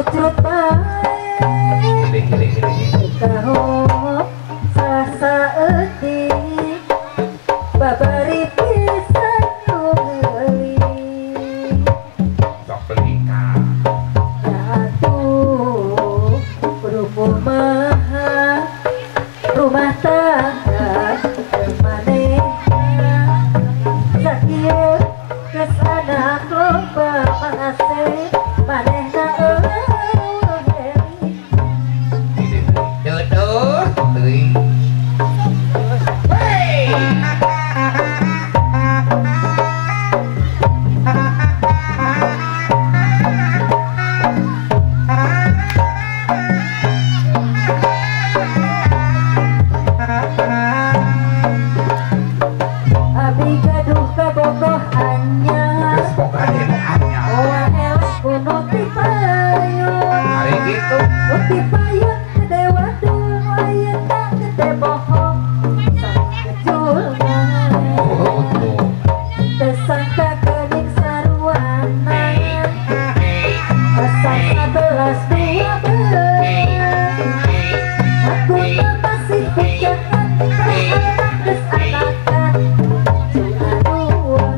kucut bae tahu sasa euting babari pisan geuli sok pelika atuh berhubung maha rumah tangga manehna sakieu geus anak loba mangase manehna jodoh teuing abi gaduh kabogoh anyar geus boga demo anyar oa elek kuno ti payun hari gitu ti payun gede wadul ayeuna gede bohong kejulna untuk tersangka geuning sarwana asa 11-12 aku mah masih bujangan anak geus anakan aduan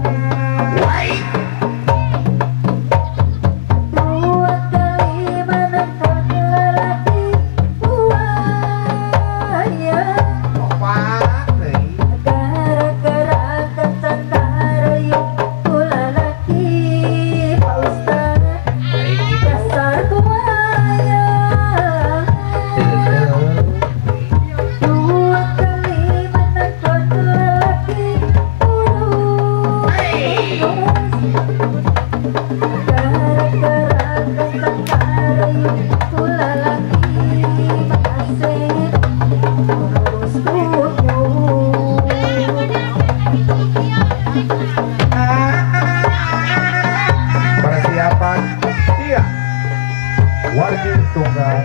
dua kali menentang lelaki buaya opat teuing gara-gara kencang karayung ku lalaki Pak Ustad hari gitu dasar buaya dua kali menentang lelaki gara-gara kencang karayung ku lalaki makasih urus kunyuk persiapan iya wajib tunggal